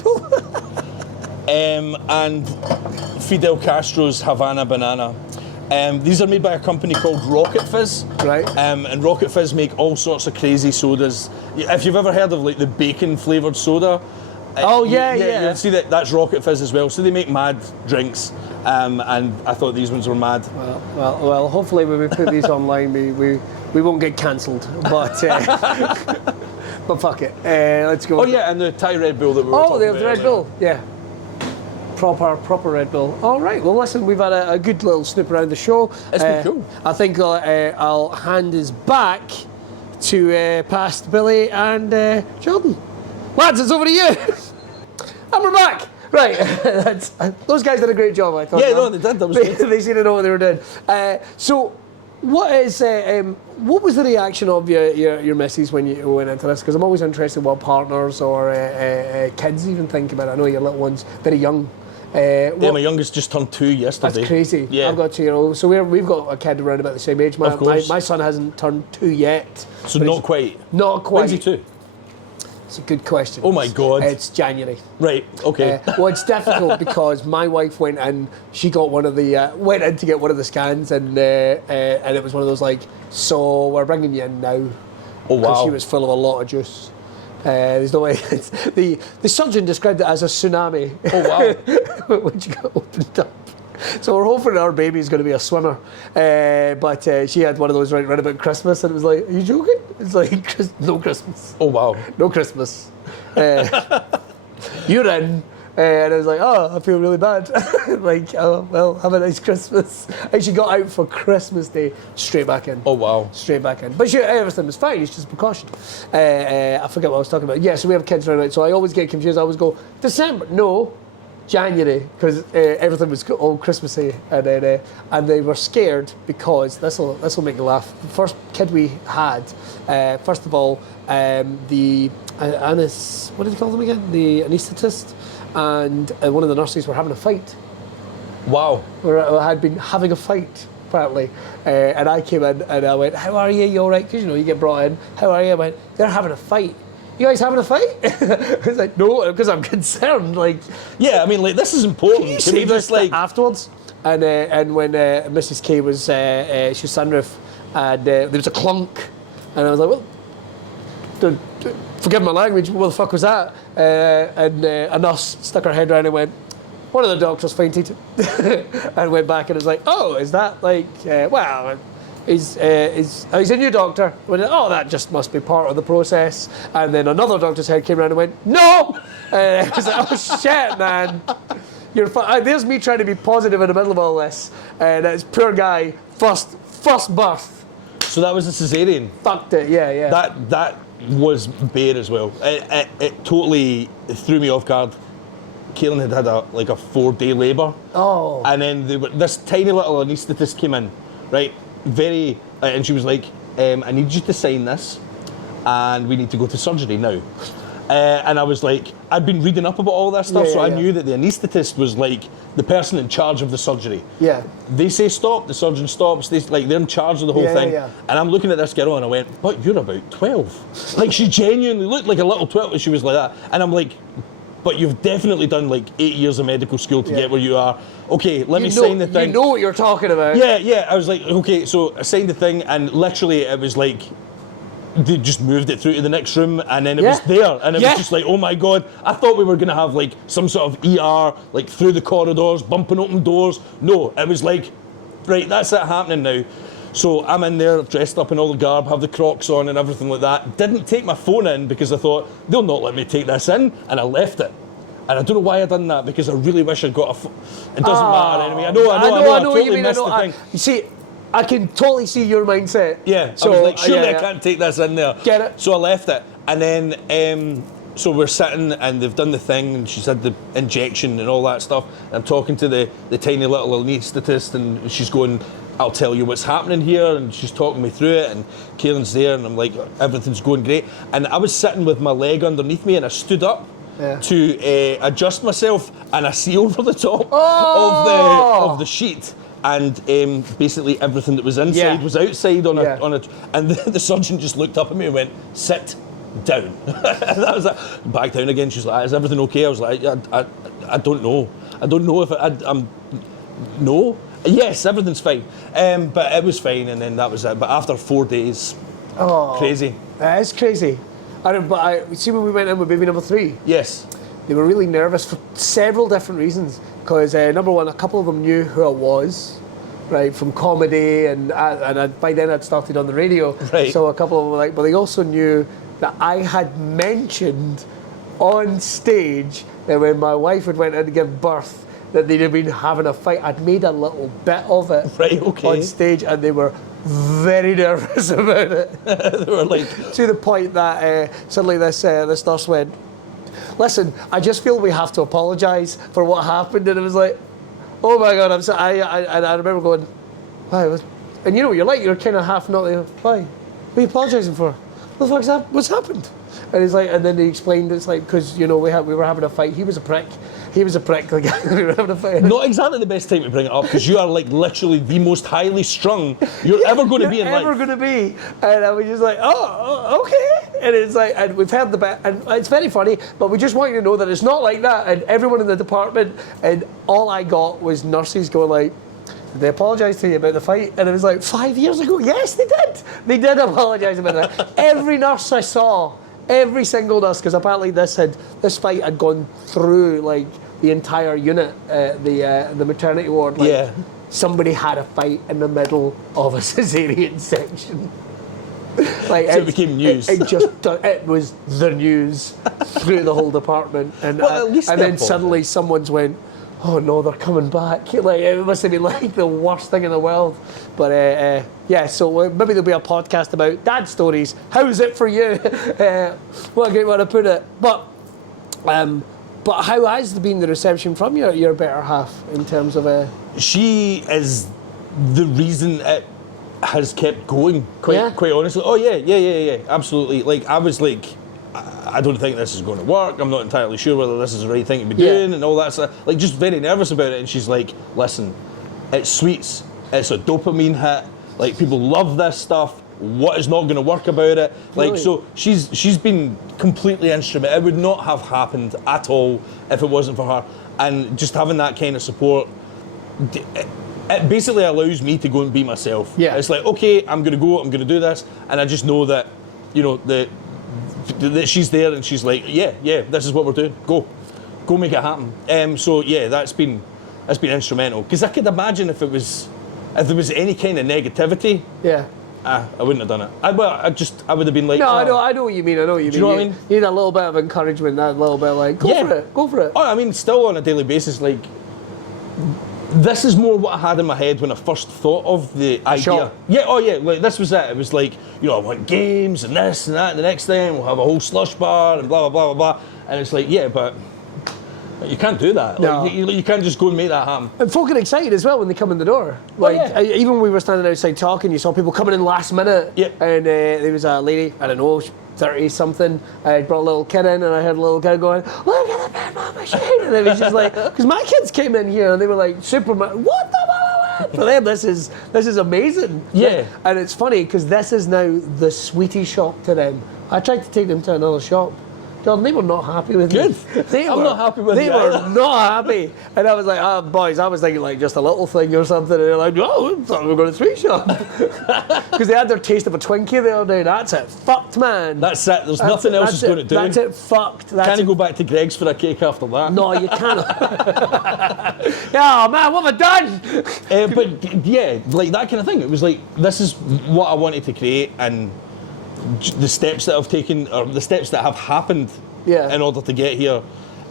And Fidel Castro's Havana Banana. These are made by a company called Rocket Fizz. Right. And Rocket Fizz make all sorts of crazy sodas. If you've ever heard of like the bacon flavoured soda, you'll see that's Rocket Fizz as well. So they make mad drinks, and I thought these ones were mad. Well. Hopefully, when we put these online, we won't get cancelled. But but fuck it. Let's go. Oh yeah, and the Thai Red Bull that we were talking about. Oh, the Red Bull. Yeah. Proper Red Bull. All right. Well, listen, we've had a good little snoop around the show. It's been cool. I think I'll hand us back to past Billy and Jordan. Lads, it's over to you. And we're back. Right. Those guys did a great job, I thought. Yeah, no, they did. That was good. They seemed to know what they were doing. So, what was the reaction of your missus when you went into this? Because I'm always interested in what partners or kids even think about it. I know your little one's very young. My youngest just turned 2 yesterday. That's crazy. Yeah. I've got 2-year-old. So we've got a kid around about the same age. My son hasn't turned 2 yet. So not quite. Not quite. When's he 2? It's a good question. Oh my God. It's January. Right, okay. Well, it's difficult because my wife went in, she got went in to get one of the scans and it was one of those like, so we're bringing you in now. Oh wow. Because she was full of a lot of juice. There's no way. The surgeon described it as a tsunami. Oh wow. When she got opened up. So we're hoping our baby's going to be a swimmer. But she had one of those right about Christmas and it was like, are you joking? It's like, no Christmas. Oh wow. No Christmas. You're in. And I was like, oh, I feel really bad. Like, oh, well, have a nice Christmas. And she got out for Christmas Day, straight back in. Oh, wow. Straight back in. But everything was fine, it's just precaution. I forget what I was talking about. Yeah, so we have kids around, so I always get confused. I always go, December? No, January, because everything was all Christmassy. And they were scared because, this'll make you laugh. The first kid we had, first of all, what do you call them again? The anaesthetist. And one of the nurses were having a fight. Wow. Had been having a fight, apparently. And I came in and I went, how are you? You all right? Because, you get brought in. How are you? I went, they're having a fight. You guys having a fight? I was like, no, because I'm concerned. Like, yeah, I mean, like, this is important. Can you say this afterwards? And when Mrs. K was, she was sunroof, and there was a clunk. And I was like, well, forgive my language, what the fuck was that? And a nurse stuck her head around and went, one of the doctors fainted. And went back and was like, oh, is that like, he's a new doctor. Went, oh, that just must be part of the process. And then another doctor's head came around and went, no! I was like, oh shit, man. There's me trying to be positive in the middle of all this. And it's poor guy, first birth. So that was a cesarean? Fucked it, yeah. That was bare as well. It totally threw me off guard. Kaelin had a 4-day labour. Oh. And then this tiny little anaesthetist came in, right? And she was like, I need you to sign this and we need to go to surgery now. And I was like, I'd been reading up about all that stuff, I knew that the anaesthetist was like the person in charge of the surgery. Yeah. They say stop, the surgeon stops, they're in charge of the whole thing. Yeah. And I'm looking at this girl and I went, but you're about 12. Like, she genuinely looked like a little 12, she was like that. And I'm like, but you've definitely done like 8 years of medical school to get where you are. Okay, let me sign the thing. You know what you're talking about. Yeah. I was like, okay, so I signed the thing and literally it was like, they just moved it through to the next room and then it was there and it was just like, oh my God, I thought we were going to have like some sort of ER, like through the corridors, bumping open doors. No, it was like, right, that's it happening now. So I'm in there dressed up in all the garb, have the Crocs on and everything like that. Didn't take my phone in because I thought, they'll not let me take this in, and I left it. And I don't know why I done that, because I really wish I'd got a It doesn't matter anyway. I know, I totally missed the thing. You see, I can totally see your mindset. Yeah, so I was like, surely I can't take this in there. Get it? So I left it. And then, so we're sitting and they've done the thing and she's had the injection and all that stuff. I'm talking to the tiny little anaesthetist and she's going, I'll tell you what's happening here. And she's talking me through it and Kaelin's there and I'm like, everything's going great. And I was sitting with my leg underneath me and I stood up to adjust myself and I see over the top of the sheet. And basically everything that was inside was outside on a and the surgeon just looked up at me and went, sit down. And I was like, back down again. She's like, is everything okay? I was like, I don't know. I don't know if I'm no. Yes, everything's fine. But it was fine, and then that was it. But after 4 days, crazy. That is crazy. See when we went in with baby number 3? Yes. They were really nervous for several different reasons. Because number one, a couple of them knew who I was, right, from comedy, and by then I'd started on the radio. Right. So a couple of them were like, but they also knew that I had mentioned on stage that when my wife had went in to give birth, that they'd have been having a fight. I'd made a little bit of it Right, okay. on stage, and they were very nervous about it. They were like... To the point that suddenly this nurse went, listen, I just feel we have to apologise for what happened. And it was like, oh my God, I'm sorry. I remember going, why? And you know what you're like, you're kind of half not there. Why? What are you apologising for? What the fuck's what's happened? And he's like, and then he explained it's like, because, you know, we were having a fight. He was a prick. He was a prick. Like, we were having a fight. Not exactly the best time to bring it up, because you are like literally the most highly strung you're ever going to be in life. Ever going to be. And I was just like, oh, okay. And it's like, and we've heard the bit, and it's very funny, but we just want you to know that it's not like that. And everyone in the department, and all I got was nurses going like, did they apologise to you about the fight? And it was like, 5 years ago? Yes, they did. They did apologise about that. Every nurse I saw, every single nurse, because apparently this fight had gone through like the entire unit, the maternity ward. Like, Yeah. Somebody had a fight in the middle of a cesarean section. Like So it became news. It was the news through the whole department, and Well, at least and they then suddenly someone's went, oh no, they're coming back. Like, it must have been like the worst thing in the world. But yeah, so maybe there'll be a podcast about dad stories. How's it for you? What a great way to put it. But how has been the reception from your better half in terms of She is the reason it has kept going, quite honestly. Oh yeah, absolutely. Like, I was like, I don't think this is going to work. I'm not entirely sure whether this is the right thing to be doing and all that stuff. Like, just very nervous about it. And she's like, listen, it's sweets. It's a dopamine hit. Like, people love this stuff. What is not going to work about it? Like, Really? so she's been completely instrumental. It would not have happened at all if it wasn't for her. And just having that kind of support, it basically allows me to go and be myself. Yeah. It's like, okay, I'm going to do this. And I just know that, you know, that she's there and she's like, yeah, this is what we're doing. Go make it happen. So yeah, that's been instrumental. Because I could imagine if there was any kind of negativity, I wouldn't have done it. I would have been like, No, I know what you mean. Do you know what I mean? You need a little bit of encouragement, that little bit like, go for it. Oh, I mean, still on a daily basis, like, this is more what I had in my head when I first thought of the idea. Sure. Yeah, like, this was it. It was like, you know, I want games and this and that, and the next thing we'll have a whole slush bar and blah, blah, blah, blah, blah. And it's like, yeah, but you can't do that. No. Like, you can't just go and make that happen. And folk are excited as well when they come in the door. Like, even when we were standing outside talking, you saw people coming in last minute. Yeah. And there was a lady, I don't know, 30-something, I brought a little kid in, and I heard a little kid going, look at the bed mom machine. And it was just like, because my kids came in here and they were like, Superman, what the blah? For them, this is amazing. Yeah. And it's funny because this is now the sweetie shop to them. I tried to take them to another shop. John, they were not happy with Good. me. I'm not happy with They you were either. not happy. And I was like, boys, I was thinking like just a little thing or something. And they're like, oh, I thought we were going to sweet shop. Because they had their taste of a Twinkie the other day. That's it. Fucked, man. That's it. There's nothing else it's going to do. That's it. Fucked. Can't you go back to Greg's for a cake after that? No, you can't. Yeah, man, what have I done? But yeah, like that kind of thing. It was like, this is what I wanted to create, and the steps that I've taken, or the steps that have happened in order to get here,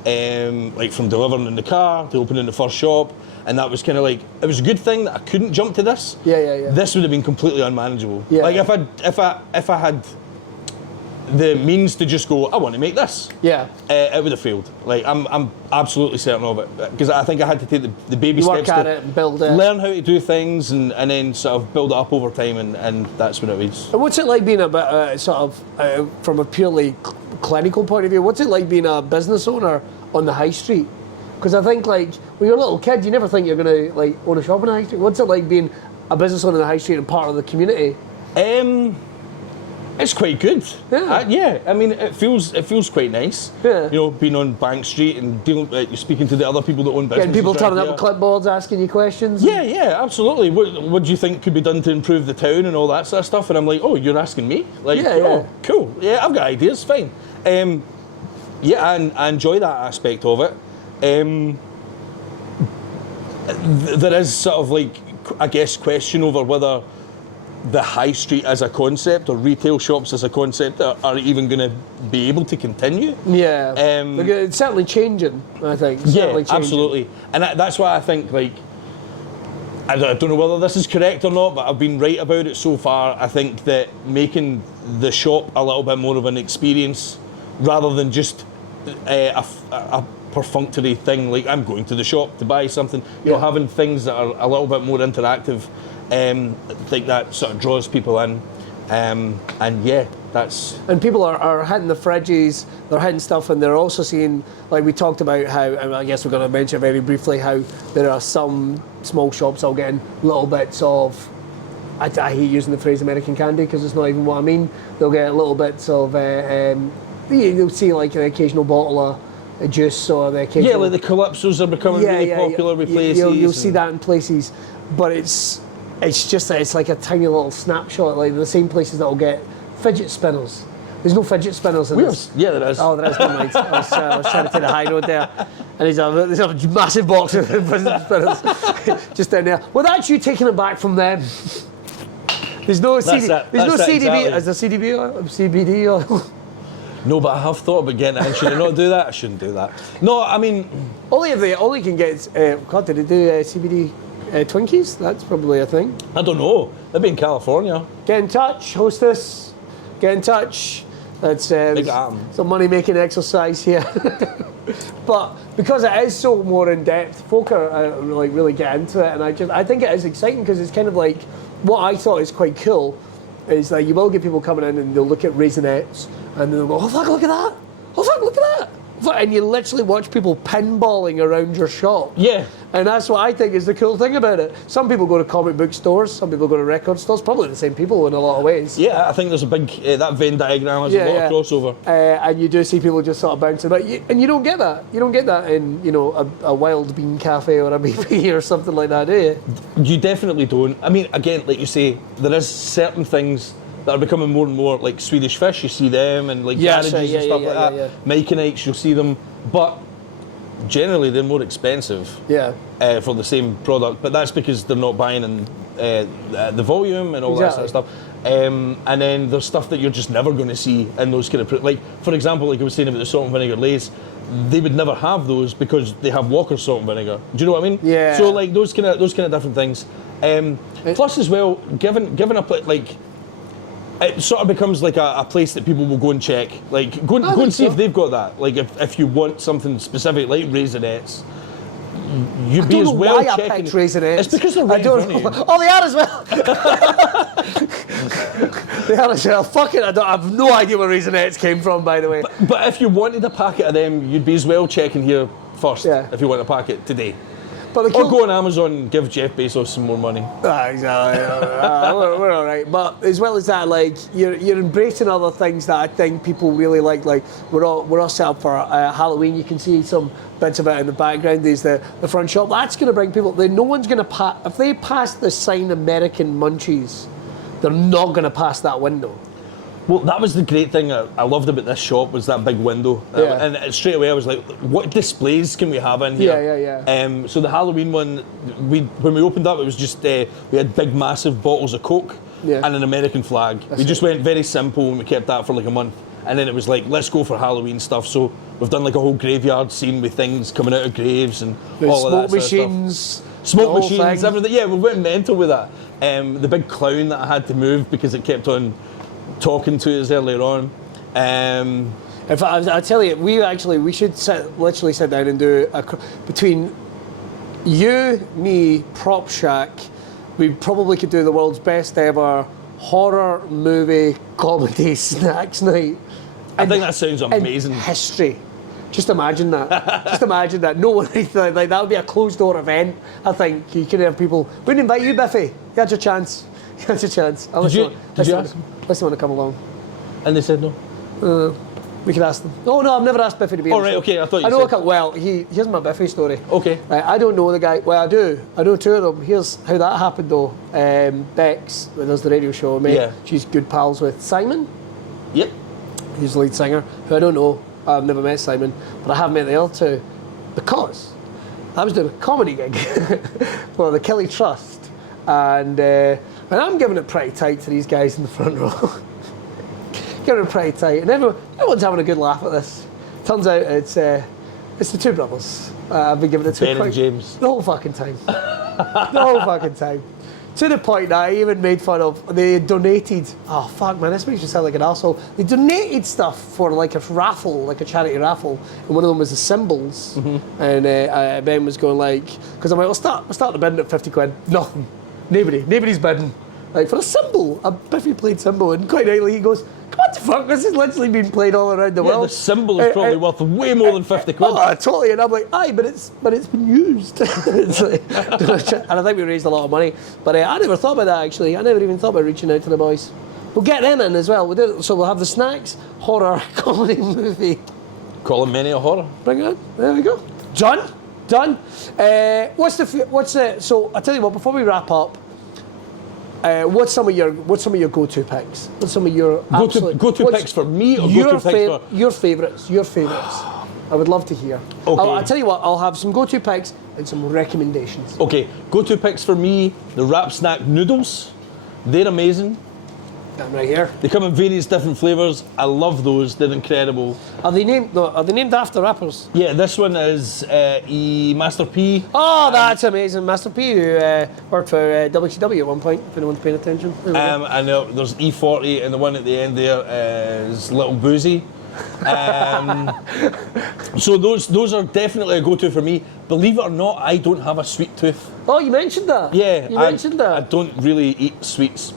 like from delivering in the car to opening the first shop, and that was kind of like, it was a good thing that I couldn't jump to this. Yeah. This would have been completely unmanageable. Yeah. Like if I had the means to just go, I want to make this. Yeah. It would have failed. Like, I'm absolutely certain of it, because I think I had to take the baby You steps work at to it and build it. learn how to do things, and then sort of build it up over time, and that's what it was. And what's it like being a bit sort of from a purely clinical point of view? What's it like being a business owner on the high street? Because I think like when you're a little kid, you never think you're going to like own a shop on the high street. What's it like being a business owner on the high street and part of the community? It's quite good. Yeah. I mean, it feels quite nice. Yeah. You know, being on Bank Street and speaking to the other people that own businesses. Getting people turning right up with clipboards, asking you questions. Yeah, absolutely. What do you think could be done to improve the town and all that sort of stuff? And I'm like, oh, you're asking me? Like, oh, cool. Yeah, I've got ideas. Fine. Yeah, and I enjoy that aspect of it. There is sort of like, I guess, question over whether the high street as a concept or retail shops as a concept are even going to be able to continue. Yeah, it's certainly changing, I think. Absolutely. And that's why I think, like, I don't know whether this is correct or not, but I've been right about it so far. I think that making the shop a little bit more of an experience rather than just a perfunctory thing, like I'm going to the shop to buy something, you know, having things that are a little bit more interactive. I think that sort of draws people in, and people are hitting the fridges, they're hitting stuff, and they're also seeing, like we talked about how, and I guess we're going to mention very briefly how there are some small shops all getting little bits of, I hate using the phrase American candy because it's not even what I mean. They'll get little bits of, you'll see like an occasional bottle of juice or the occasional, like the Calypsos are becoming really popular with places. You'll see that in places, but it's just that it's like a tiny little snapshot, like the same places that will get fidget spinners. There's no fidget spinners in this. Yeah, there is. Oh, there is, never mind. I was trying to take the high road there. And there's a massive box of fidget spinners just down there. Well, that's you taking it back from them. There's no CBD. Exactly. Is there CBD or CBD or? No, but I have thought about getting it. Should I not do that? I shouldn't do that. No, I mean, all you can get is, God, did they do CBD Twinkies? That's probably a thing. I don't know. They'd be in California. Get in touch, hostess. Get in touch. That's some money-making exercise here. But because it is so more in-depth, folk are like really get into it, and I think it is exciting because it's kind of like what I thought is quite cool is that you will get people coming in and they'll look at Raisinets and then they'll go, oh fuck, look at that! Oh fuck, look at that! And you literally watch people pinballing around your shop. Yeah. And that's what I think is the cool thing about it. Some people go to comic book stores, some people go to record stores, probably the same people in a lot of ways. Yeah, I think there's a big, that Venn diagram has a lot of crossover. And you do see people just sort of bouncing about. And you don't get that. You don't get that in, you know, a Wild Bean Cafe or a BP or something like that, do you? You definitely don't. I mean, again, like you say, there is certain things that are becoming more and more, like Swedish Fish, you see them, and like garages and stuff like that. Yeah. Mechanites, you'll see them, but generally they're more expensive for the same product, but that's because they're not buying in the volume and all that sort of stuff. And then there's stuff that you're just never going to see in those kind of, like, for example, like I was saying about the salt and vinegar Lays, they would never have those because they have Walker's salt and vinegar. Do you know what I mean? Yeah. So like those kind of different things. Plus as well, given a like, it sort of becomes like a place that people will go and check. Like, go and see if they've got that. Like, if you want something specific, like Raisinets, you'd be as well checking. I picked Raisinets. It's because they're right in front of you. Oh, they are as well. They are as well. Fuck it, I have no idea where Raisinets came from, by the way. But if you wanted a packet of them, you'd be as well checking here first if you want a packet today. Or go on Amazon and give Jeff Bezos some more money. Exactly. We're all right. But as well as that, like you're embracing other things that I think people really like. Like we're all set up for Halloween. You can see some bits of it in the background. There's the front shop. That's going to bring people. No one's going to if they pass the sign American Munchies, they're not going to pass that window. Well, that was the great thing I loved about this shop was that big window. And straight away I was like, what displays can we have in here? So the Halloween one, when we opened up, it was just, we had big massive bottles of Coke and an American flag. We just went very simple and we kept that for like a month. And then it was like, let's go for Halloween stuff. So we've done like a whole graveyard scene with things coming out of graves and all of that sort of stuff. Smoke machines, everything. Yeah, we went mental with that. The big clown that I had to move because it kept on talking to us earlier on. If I tell you, we should literally sit down and do between you, me, Prop Shack, we probably could do the world's best ever horror movie comedy snacks night. I think that sounds amazing. In history. Just imagine that. Just imagine that. No one like that would be a closed door event. I think you could have people. We didn't invite you, Biffy. You had your chance. You had your chance. Did you ask? Unless you want to come along. And they said no. We can ask them. Oh no, I've never asked Biffy to be. Oh right, okay. I thought you I know. said. Well, here's my Biffy story. Okay. I don't know the guy. Well, I do. I know two of them. Here's how that happened though. Bex, who does the radio show, mate. Yeah. She's good pals with Simon. Yep. He's the lead singer. Who I don't know. I've never met Simon, but I have met the other two because I was doing a comedy gig for the Kelly Trust, and I'm giving it pretty tight to these guys in the front row. Giving it pretty tight, and everyone's having a good laugh at this. Turns out it's the two brothers. I've been giving it to Ben and James. the whole fucking time. The whole fucking time. To the point that I even made fun of, they donated, oh fuck man, this makes you sound like an arsehole. They donated stuff for like a raffle, like a charity raffle, and one of them was the cymbals. And Ben was going like, because I'm like, we'll start the bidding at 50 quid. Nothing. Nobody's bidding. Like for a cymbal, a Biffy played cymbal, and quite rightly he goes, what the fuck, this has literally been played all around the world. The cymbal is probably worth way more than 50 quid. Oh, totally, and I'm like, aye, but it's been used. It's like, and I think we raised a lot of money. But I never thought about that actually. I never even thought about reaching out to the boys. We'll get them in as well. So we'll have the snacks, horror, comedy, movie. Call them many a horror. Bring it on. There we go. Done. So I tell you what, before we wrap up, what's some of your go-to picks? What's some of your go-to picks for me, or go-to picks for your favourites? I would love to hear. Okay. I'll tell you what. I'll have some go-to picks and some recommendations. Okay, go-to picks for me: the Wrap Snack noodles. They're amazing. I'm right here. They come in various different flavours. I love those. They're incredible. Are they named after rappers? Yeah, this one is Master P. Oh, that's amazing. Master P, who worked for WCW at one point, if anyone's paying attention. And there's E40, and the one at the end there is Little Boozy. So those are definitely a go-to for me. Believe it or not, I don't have a sweet tooth. Oh, you mentioned that. Yeah, you mentioned that. I don't really eat sweets.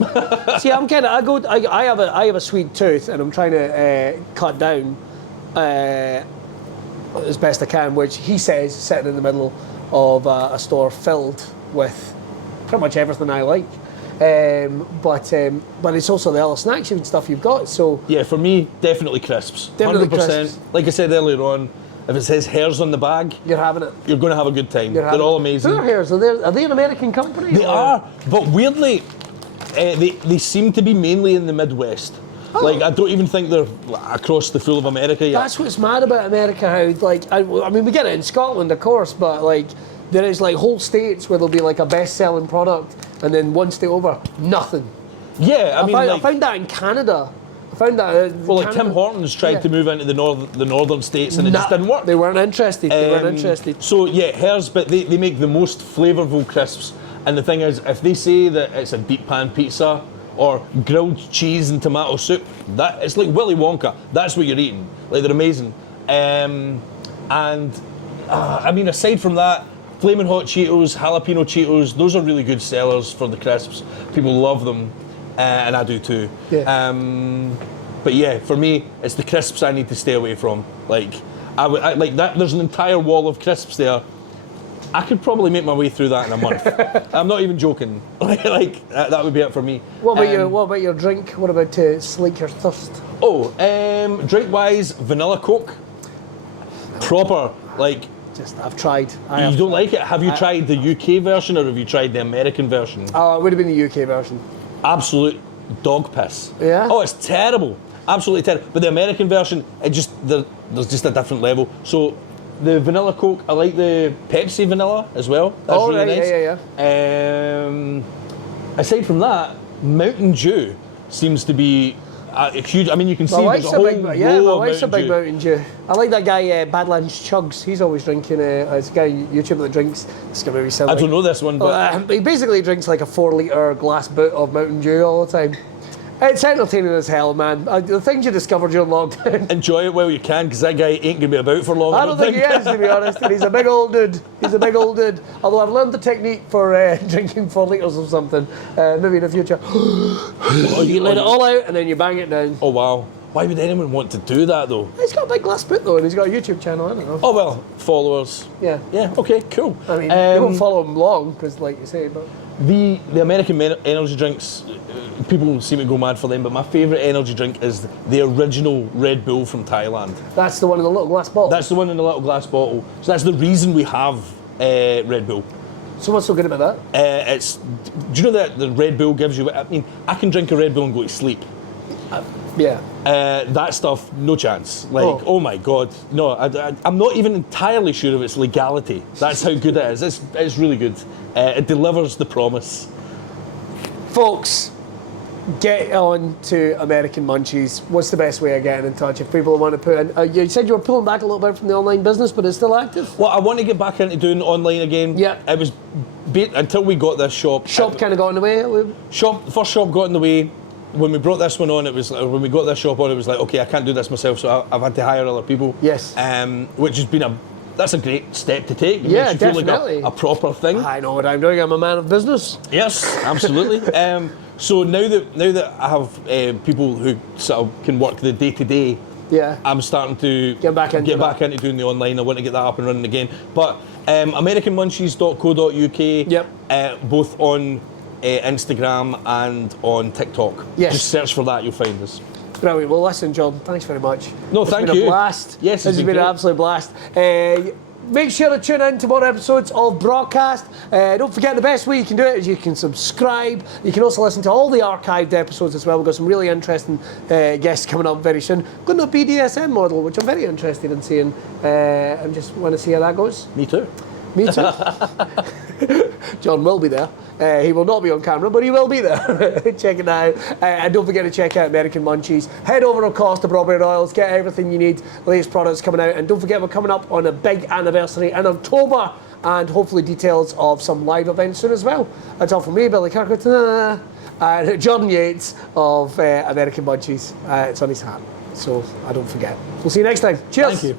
See, I have a sweet tooth, and I'm trying to cut down as best I can. Which he says sitting in the middle of a store filled with pretty much everything I like. But it's also the other snacks and stuff you've got. So yeah, for me, definitely crisps. Definitely 100%. crisps. Like I said earlier on, if it says Hares on the bag, you're having it. You're going to have a good time. They're all amazing. Who are Hares? Are they an American company? They are, but weirdly, they seem to be mainly in the Midwest. Oh. Like, I don't even think they're across the full of America yet. That's what's mad about America, how, like, I mean, we get it in Scotland, of course, but, like, there is, like, whole states where there'll be, like, a best-selling product, and then one state over, nothing. Yeah, I found that in Canada. I found that well, like, Tim Hortons tried to move into the northern states, and it just didn't work. They weren't interested. So, yeah, Hares, but they make the most flavourful crisps. And the thing is, if they say that it's a deep pan pizza or grilled cheese and tomato soup, that it's like Willy Wonka. That's what you're eating. Like, they're amazing. I mean, aside from that, Flamin' Hot Cheetos, Jalapeno Cheetos, those are really good sellers for the crisps. People love them, and I do too. Yeah. But yeah, for me, it's the crisps I need to stay away from. Like, I like that. There's an entire wall of crisps there. I could probably make my way through that in a month. I'm not even joking. Like that would be it for me. What about your drink? What about to slake your thirst? Oh, drink-wise, vanilla Coke. Proper, like. I've tried. You don't like it? Have you tried the UK version or have you tried the American version? Oh, it would have been the UK version. Absolute dog piss. Yeah? Oh, it's terrible. Absolutely terrible. But the American version, there's just a different level. So the vanilla Coke, I like the Pepsi vanilla as well. That's really nice. Yeah. Aside from that, Mountain Dew seems to be a huge. I mean, you can see there's a whole my wife's a big Mountain Dew. I like that guy Badlands Chugs. He's always drinking. It's a guy on YouTube that drinks. It's gonna be silly. I don't know this one, but he basically drinks like a 4-litre glass boot of Mountain Dew all the time. It's entertaining as hell, man. The things you discover during lockdown. Enjoy it while you can, because that guy ain't gonna be about for long. I don't think he is, to be honest. And he's a big old dude. Although I've learned the technique for drinking 4 litres of something. Maybe in the future. You let it all out and then you bang it down. Oh wow. Why would anyone want to do that though? He's got a big glass boot though, and he's got a YouTube channel. I don't know. Oh well, followers. Yeah. Yeah. Okay. Cool. I mean, you won't follow him long, because like you say, but. The American energy drinks, people seem to go mad for them, but my favourite energy drink is the original Red Bull from Thailand. That's the one in the little glass bottle? That's the one in the little glass bottle. So that's the reason we have Red Bull. So what's so good about that? Do you know that the Red Bull gives you, I mean, I can drink a Red Bull and go to sleep. Yeah. That stuff, no chance. Like, oh my God. No, I'm not even entirely sure of its legality. That's how good it is. It's really good. It delivers the promise. Folks, get on to American Munchies. What's the best way of getting in touch? If people want to put in... you said you were pulling back a little bit from the online business, but it's still active? Well, I want to get back into doing online again. Yeah. It was... until we got this shop... Shop kind of got in the way? First shop got in the way. When we brought this one on, it was when we got this shop on, it was like, okay, I can't do this myself, so I've had to hire other people. Yes. Which has been that's a great step to take. It Yeah, makes you feel definitely. like a proper thing. I know what I'm doing. I'm a man of business. Yes, absolutely. So now that I have people who sort of can work the day to day, Yeah. I'm starting to Get back into doing the online. I want to get that up and running again. But AmericanMunchies.co.uk. Yep. Both on Instagram and on TikTok. Yes. Just search for that, you'll find us. Brilliant. Well, listen, Jordan, thanks very much. No, It's thank been you. a blast. Yes, This has been an absolute blast. Make sure to tune in to more episodes of Braw Cast. Don't forget, the best way you can do it is you can subscribe. You can also listen to all the archived episodes as well. We've got some really interesting guests coming up very soon. Got a BDSM model, which I'm very interested in seeing. I just want to see how that goes. Me too. Me too. John will be there. He will not be on camera, but he will be there. Check it out. And don't forget to check out American Munchies. Head over, of course, to Strawberry Oils. Get everything you need. Latest products coming out. And don't forget, we're coming up on a big anniversary in October. And hopefully details of some live events soon as well. That's all from me, Billy Kirkwood. And Jordan Yates of American Munchies. It's on his hat. So I don't forget. We'll see you next time. Cheers. Thank you.